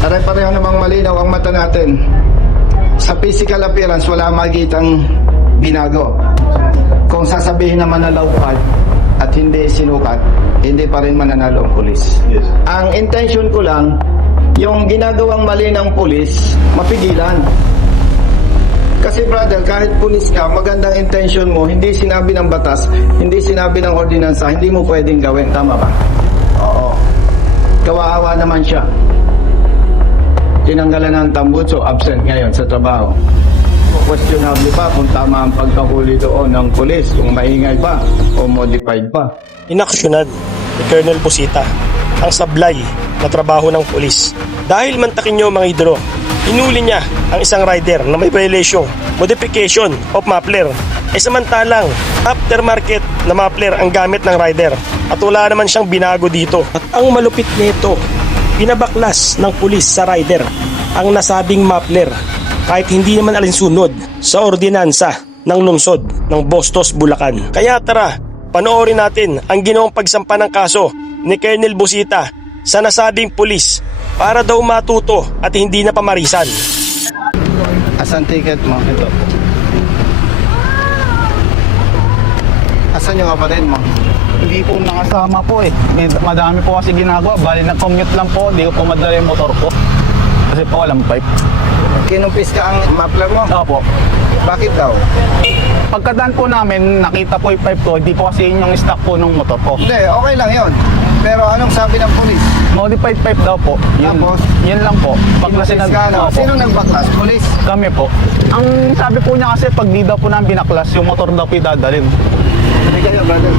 Pare-pareho namang malinaw ang mata natin. Sa physical appearance, wala makikitang binago. Kung sasabihin na manalawpad at hindi sinukat, hindi pa rin mananalo ang pulis. Yes. Ang intention ko lang, yung ginagawang mali ng pulis, mapigilan. Kasi brother, kahit pulis ka, magandang intention mo, hindi sinabi ng batas, hindi sinabi ng ordinansa, hindi mo pwedeng gawin. Tama ba? Oo. Kawawa naman siya. Tinanggalan ng tambutso, absent ngayon sa trabaho. Questionable pa kung tama ang pagkahuli doon ng pulis, kung maingay pa o modified pa. Inaksyonan ni Colonel Busita ang sablay na trabaho ng pulis. Dahil mantakin nyo mga idolo, hinuli niya ang isang rider na may violation, modification of muffler. Samantalang aftermarket na muffler ang gamit ng rider at wala naman siyang binago dito. At ang malupit nito, pinabaklas ng pulis sa rider ang nasabing muffler kahit hindi naman alinsunod sa ordinansa ng lungsod ng Bostos, Bulacan. Kaya tara, panoorin natin ang ginawang pagsampa ng kaso ni Colonel Busita sa nasabing pulis para daw matuto at hindi na pamarisan. Asan ticket mo? Ito. Asan yung kapatid mo? Hindi po nakasama po eh. Madami po kasi ginagawa. Bali nag-commute lang po. Hindi ko po madala yung motor ko. Kasi po walang pipe. Kinumpis ka ang muffler mo? Opo. Bakit daw? Pagkadaan po namin, nakita po yung pipe ko. Hindi po kasi yun yung stock po ng motor ko. Hindi, okay lang yon. Pero anong sabi ng pulis? Modified pipe daw po. Tapos? Yun lang po. Baklasin Kinumpis ka, no? Opo. Sino nagbaklas? Pulis? Kami po. Ang sabi po niya kasi pag di daw po namin binaklas, yung motor daw po dadalhin. Hindi kayo, brother.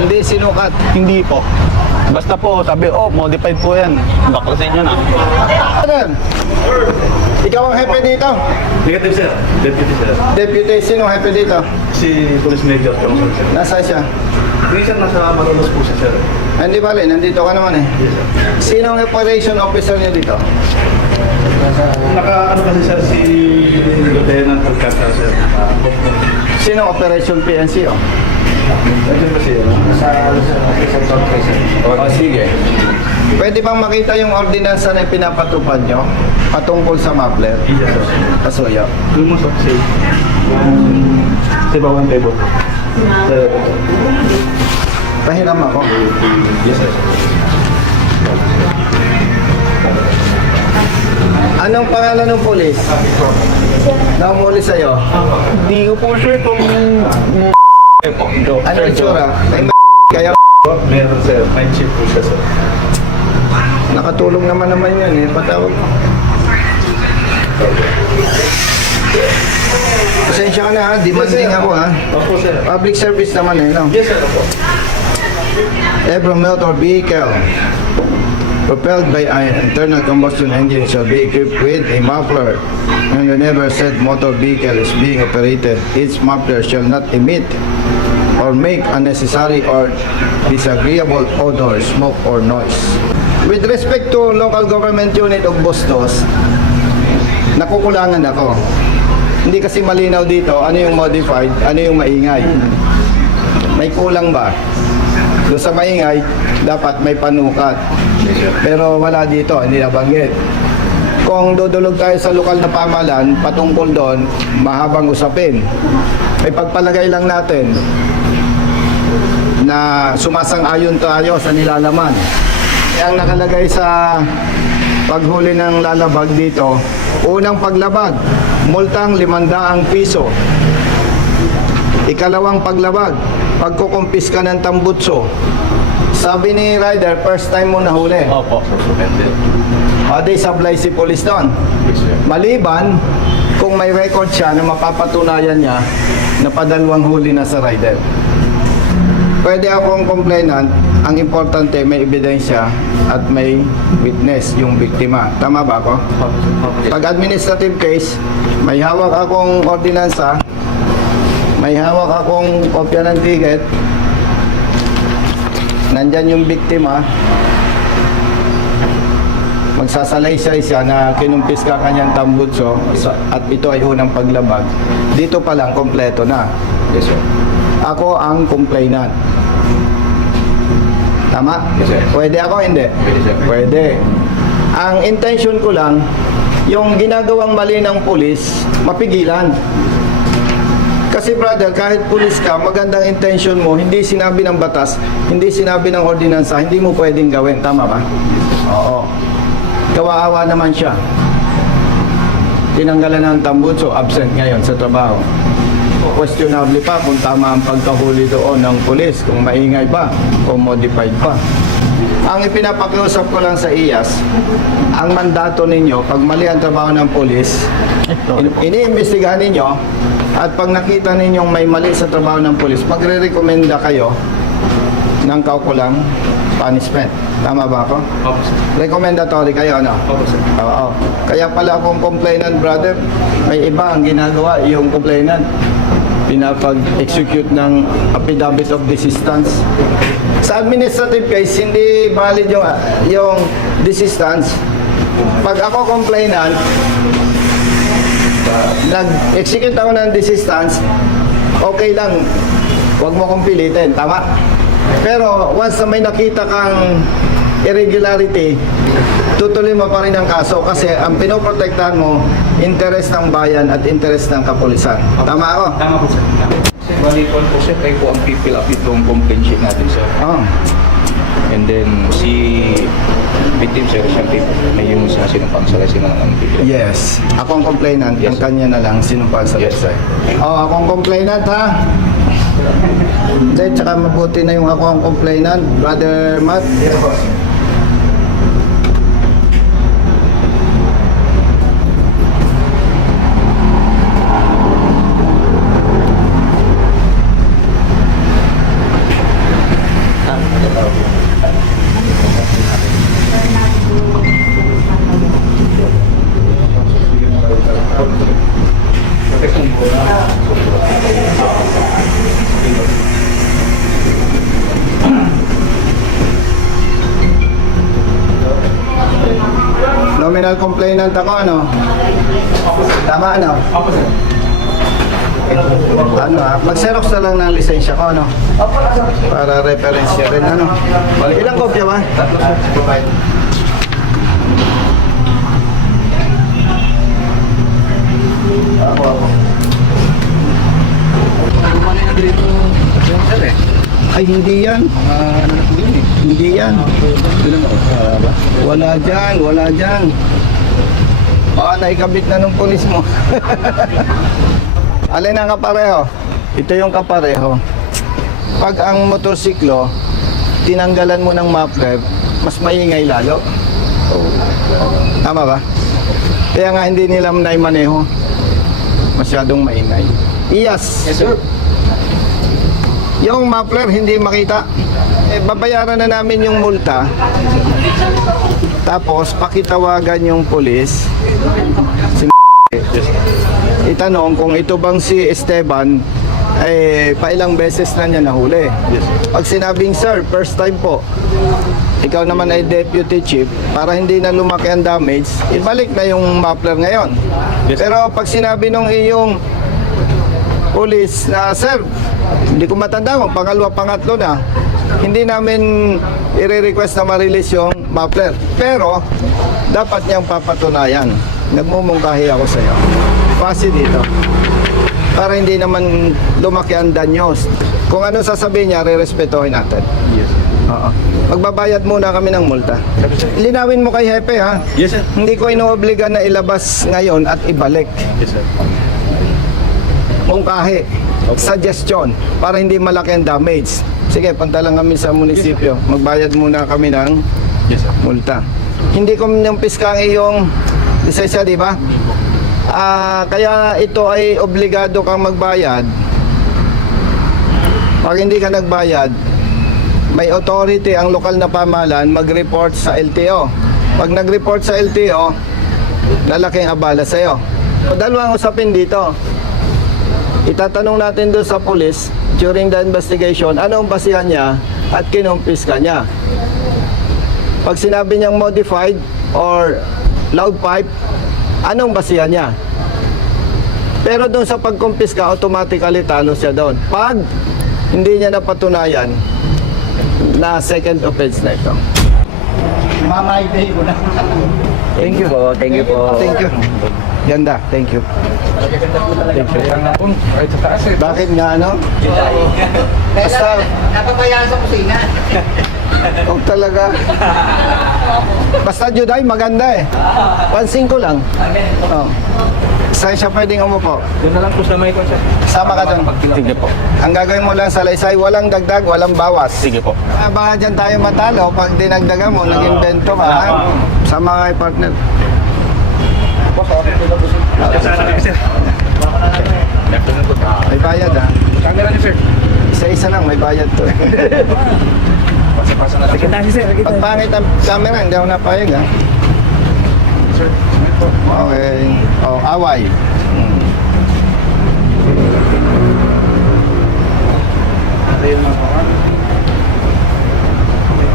Hindi sinukat. Hindi po. Basta po, sabi, modified po yan. Baklasin nyo na. Brother, ikaw ang hepe dito? Negative sir. Deputy sir. Deputy, sino ang hepe dito? Si Police Major Johnson sir. Nasaan siya? Hindi sir, nasa Malolos po siya sir. Hindi bale, nandito ka naman eh. Yes sir. Sino ang operation officer niyo dito? Naka-ano kasi sir si Lieutenant Alcantara sir. Sino ang operation PNC? Nandiyan ba siya? Sa officer control sir. O sige. Pwede bang makita yung ordinansa na pinapatupad nyo patungkol sa muffler? Yes sir. Pasuyo. Doon mo sa sa bawang table. Sir. Pahiram ako. Yes sir. Anong pangalan ng pulis? Naumuli sa'yo? Hindi ko po sure kung Ano yung tsura? May kaya Meron sir. Night shift po siya sir. nakatulong naman yan eh. Patawag. Pasensya ka na ha. Demanding ako ha. Opo sir. Public service naman eh. No? Yes sir. Opo. Every motor vehicle propelled by an internal combustion engine shall be equipped with a muffler. And whenever said motor vehicle is being operated, its muffler shall not emit or make unnecessary or disagreeable odor, smoke, or noise. With respect to local government unit of Bostos, nakukulangan ako. Hindi kasi malinaw dito ano yung modified, ano yung maingay. May kulang ba? Doon sa maingay, dapat may panukat. Pero wala dito, hindi nabanggit. Kung dudulog tayo sa lokal na pamahalaan, patungkol doon, mahabang usapin. May pagpalagay lang natin na sumasang-ayon tayo sa nilalaman. Ang nakalagay sa paghuli ng lalabag dito, unang paglabag, multang 500 piso. Ikalawang paglabag, pagkukumpis ka ng tambutso. Sabi ni Ryder, first time mo nahuli. Opo. Suspended. O di sablay si police doon. Yes sir. Maliban, kung may record siya na mapapatunayan niya na padalawang huli na sa rider. Pwede akong complainant, ang importante may ebidensya at may witness yung biktima. Tama ba ako? Pag administrative case, may hawak akong ordinansa, may hawak akong kopya ng ticket, nandyan yung biktima, magsasalaysay siya na kinumpis ka kanyang tambutso at ito ay unang paglabag. Dito pa lang, kompleto na. Yes sir. Ako ang complainant. Tama? Yes, sir. Pwede ako, hindi? Pwede, sir. Pwede. Ang intention ko lang, yung ginagawang mali ng pulis, mapigilan. Kasi brother, kahit pulis ka, magandang intention mo, hindi sinabi ng batas, hindi sinabi ng ordinansa, hindi mo pwedeng gawin. Tama ba? Oo. Kawawa naman siya. Tinanggalan ng tambutso, absent ngayon sa trabaho. Questionable pa kung tama ang pagkahuli doon ng pulis, kung maingay pa, kung modified pa. Ang ipinapakiusap ko lang sa IAS, ang mandato ninyo, pag mali ang trabaho ng pulis, iniimbestigahan ninyo, at pag nakita ninyong may mali sa trabaho ng pulis, magre-recommenda kayo ng kaukulang punishment. Tama ba ako? Opo, sir. Recommendatory kayo, ano? Opo, sir. Oo. Kaya pala akong complainant, brother, may iba ang ginagawa, yung complainant, pinapag-execute ng affidavit of desistance. Sa administrative case, hindi valid yung desistance. Pag ako complainant, nag-execute ako ng desistance, okay lang, huwag mo kong pilitin, tama? Pero once na may nakita kang irregularity, tutuloy mo pa rin ang kaso kasi ang pinoprotektahan mo, interest ng bayan at interest ng kapulisan. Tama ako? Tama po, sir. Tama. Sir, balik po, sir, kayo po ang pipill up itong complaint sheet natin, sir. Oh. And then, si victim, sir, siya may yung sa sinumpang sa lesson ng pipill up. Yes. Ako ang complainant, Yes, ang sir. kanya na lang sinumpal sa Yes, sir. website. Oh, ako ang complainant, ha? Hindi, tsaka mabuti na yung ako ang complainant, Brother Matt. Yes, boss. Nominal complainant ako, ano? Tama, ano? Opo, sir. Ano, mag-xerox na lang ng lisensya ko, ano? Para reference niya rin, ano? Ilang kopya ba? Tatlo, sir. Provide. Ako. Ano yung dito, sir, eh? Ay, hindi yan. Ano na po yun, eh? Hindi yan. Doon lang ako. Wala dyan, wala dyan. Baka naikabit na ng pulis mo. Alin ang kapareho? Ito yung kapareho. Pag ang motorsiklo, tinanggalan mo ng muffler, mas maingay lalo. Tama ba? Kaya nga hindi nila naimaneho. Masyadong maingay. Yes. Yes, sir. Yung muffler hindi makita. Babayaran na namin yung multa. Tapos pakitawagan yung pulis. Si itanong kung ito bang si Esteban pailang beses na niya nahuli. Pag sinabing, sir, first time po, ikaw naman ay deputy chief, para hindi na lumaki ang damage, ibalik na yung muffler ngayon. Pero pag sinabi nung iyong pulis na, sir, hindi ko matanda kung pangalawa, pangatlo na, hindi namin i-request na ma-release yung muffler. Pero, dapat niyang papatunayan. Nagmumungkahi ako sa iyo. Pasi dito. Para hindi naman lumaki ang danyos. Kung ano sasabihin niya, re-respetuhin natin. Yes. Oo. Magbabayad muna kami ng multa. Linawin mo kay Hepe, ha? Yes, sir. Hindi ko inoobliga na ilabas ngayon at ibalik. Yes, sir. Mungkahi. Suggestion. Para hindi malaki ang damage. Sige, punta lang kami sa munisipyo. Magbayad muna kami ng Yes, sir. multa. Hindi ko ninumpis ka ang iyong lisensya, di ba? Kaya ito ay obligado kang magbayad. Pag hindi ka nagbayad, may authority ang lokal na pamahalaan mag-report sa LTO. Pag nag-report sa LTO, lalaking abala sa iyo. Dalawang usapin dito. Itatanong natin doon sa police during the investigation, ano ang basihan niya at kinumpis ka niya. Pag sinabi niyang modified or loud pipe, anong basihan niya? Pero doon sa pagkumpis ka, automatically talo siya doon. Pag hindi niya napatunayan, na second offense na ito. Mamay-day ko na. Thank you. Thank you po. Thank you. Ganda, thank you. Bakit nga ano? Basta, Napabayaan sa kusina. huwag talaga. Basta Juday, maganda eh. Pansin ko lang. Oh. Saan siya pwedeng umupo? Yun na lang po sa may ko, sir. Sama ka doon. Sige po. Ang gagawin mo lang sa laysay, walang dagdag, walang bawas. Sige po. Baka dyan tayo matalo pag dinagdagan mo, nag-invento ka, ha? Sa mga partner. May bayad, ha? Camera ni sir. Isa-isa lang, may bayad to. Pasa-pasa na lang. Sige tayo, sir. Pag pangit ang camera, hindi ako napayag, ha? Okay. Oh, away.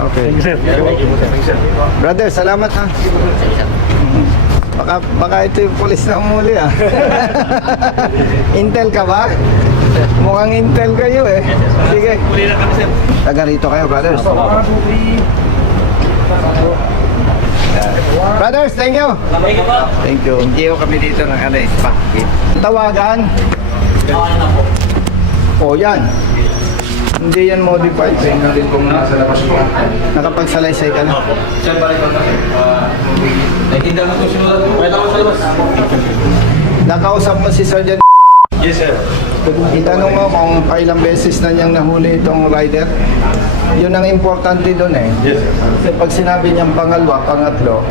Okay. Sir. Brother, salamat ha. Baka ito yung polis na umuli ah. Intel ka ba? Mukhang Intel kayo eh. Sige. Taga rito kayo, brothers. Brothers, thank you. Thank you. Hindi ko kami dito ng ano eh. Tawagan. O yan. Hindi yan modified. Tingnan din kung nasa labas po. Nakapagsalaysay ka na. Sir, balik ko na. Naiintindihan mo ito sinulat mo. Pwede ako sa labas. Nakausap mo si Sergeant. Yes, sir. Itanong mo kung kailang beses na niyang nahuli itong rider. Yun ang importante doon eh. Yes, sir. Kasi pag sinabi niyang pangalawa, pangatlo,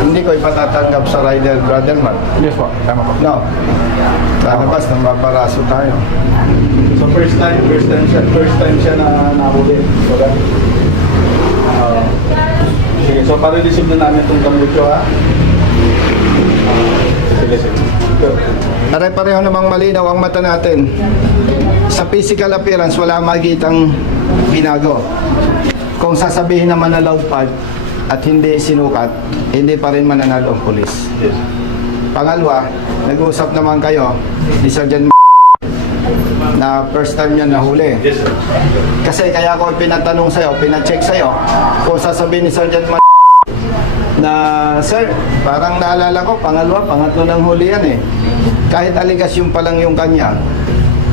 hindi ko ipatatanggap sa rider, brother man. Yes po, tama po. No. Lalabas nang maparaso tayo. So first time siya na nahuli. Wala. Sige, so para-receive na namin itong kamucho ha. Sige. Good. Pare-pareho namang malinaw ang mata natin. Sa physical appearance, wala makikitang binago. Kung sasabihin naman na loud part at hindi sinukat, hindi pa rin mananalo ang pulis. Yes. Pangalawa, nag-uusap naman kayo ni Sergeant na first time niya nahuli. Yes, sir. Kasi kaya ko pinatanong sa'yo, pinacheck sa'yo, kung sasabihin ni Sergeant na, sir, parang naalala ko, pangalawa, pangatlo ng huli yan eh. Kahit aligasyon pa lang yung kanya,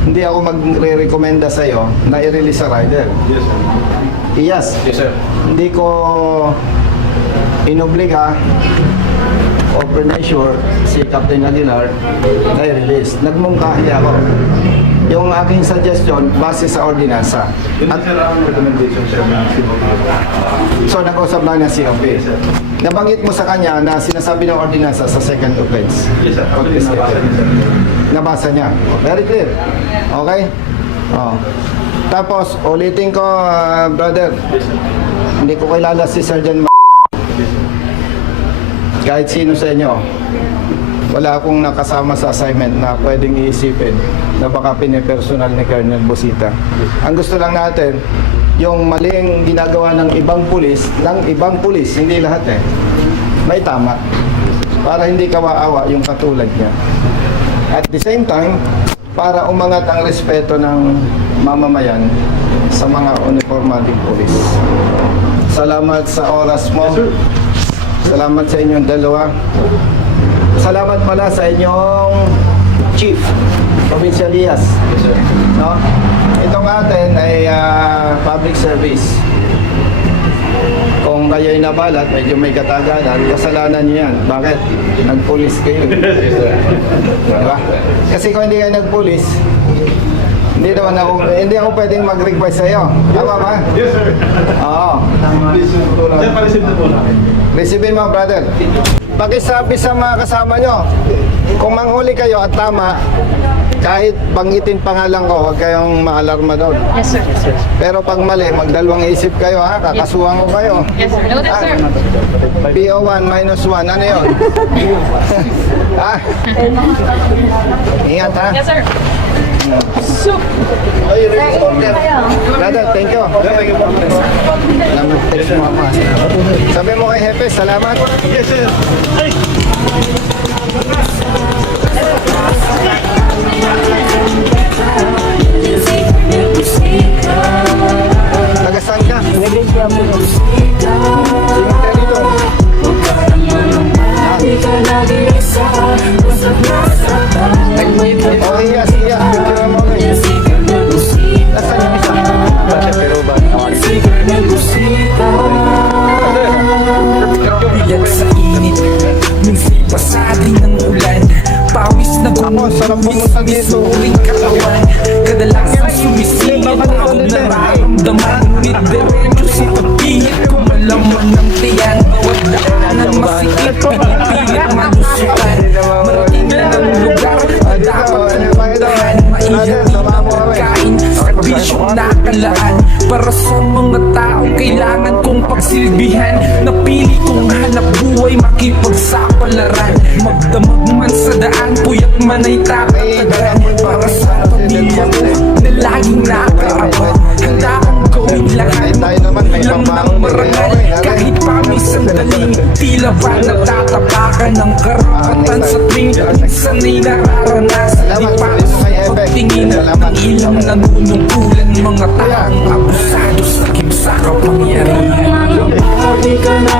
hindi ako magre-recommenda sa'yo na i-release sa rider. Yes, sir. Iyas, Yes, sir. hindi ko inobliga o pressure si Captain Aguilar na i-release. Nagmungkahi ako. Yung aking suggestion, base sa ordinansa. Yun At sir ang recommendation sir na so, nag-usap lang ng COP. Nabanggit mo sa kanya na sinasabi ng ordinansa sa second offense. Yes, sir. Actually, nabasa niya, sir. Nabasa niya. Very clear. Okay? Oh. Tapos, ulitin ko, brother. Yes, sir. Hindi ko kilala si Sergeant kahit sino sa inyo. Wala akong nakasama sa assignment na pwedeng iisipin na baka pinipersonal ni Colonel Busita. Ang gusto lang natin, yung maling ginagawa ng ibang pulis, hindi lahat eh, may tama. Para hindi kawaawa yung katulad niya. At the same time, para umangat ang respeto ng mamamayan sa mga uniformading pulis. Salamat sa oras mo. Salamat sa inyong dalawa. Salamat pala sa inyong Chief, Provincial Diaz. Yes, sir. No? Itong atin ay public service. Kung kayo'y nabalat, medyo may katagalan, kasalanan niyo yan. Bakit? Nagpulis kayo. Yes, sir. Diba? Kasi kung hindi kayo nagpulis, hindi ako pwedeng mag-request sa'yo. Tama ba? Yes, sir. Oo. Sir, pa-receive na po namin. Receivin mo, brother. Pakisabi sa mga kasama nyo, kung manghuli kayo at tama, kahit banggitin pangalan ko, huwag kayong maalarma doon. Yes, sir. Pero pag mali, magdalawang isip kayo ha, kakasuhan ko kayo. Yes, sir. Noted, sir. PO1 minus 1, ano yun? Ha? Ingat ha? Yes, sir. Brother, thank you. Salamat, text mo ako. Sabi mo kay Hepe, salamat. Yes, sir. Music, Oh, iya, iya. Picture mo rin. Nasaan yung isa? Pero ba? Bilang sa init ng sipasadi ng ulan, pawis na sarap pumunta dito. Suring katawan, kadalasang sumisingit ako nararamdaman. Ngunit diretso sa pagpihit ko malaman ng tiyan. Bawat daanan masikip, pinipilit malusutan. Marating na ng lugar na dapat pupuntahan. Maihati ng pagkain, serbisyong nakalaan. Para sa mga tao kailangan kong pagsilbihan. Napili kong hanap buhay, makipagsapalaran. Magdamag man sa daan, puyat man ay tatatagan. Para sa pamilya ko na laging nakaabot, handa akong gawin lahat. Lang ng marangal, kahit paminsan daling tila ba natatapakan ng karapatan sa tuwing sanay nararanasan. Di pa sa pagtingin ng ilang nanunungkulan, mga taong abusado sa kimsa kapangyarihan. Di ka na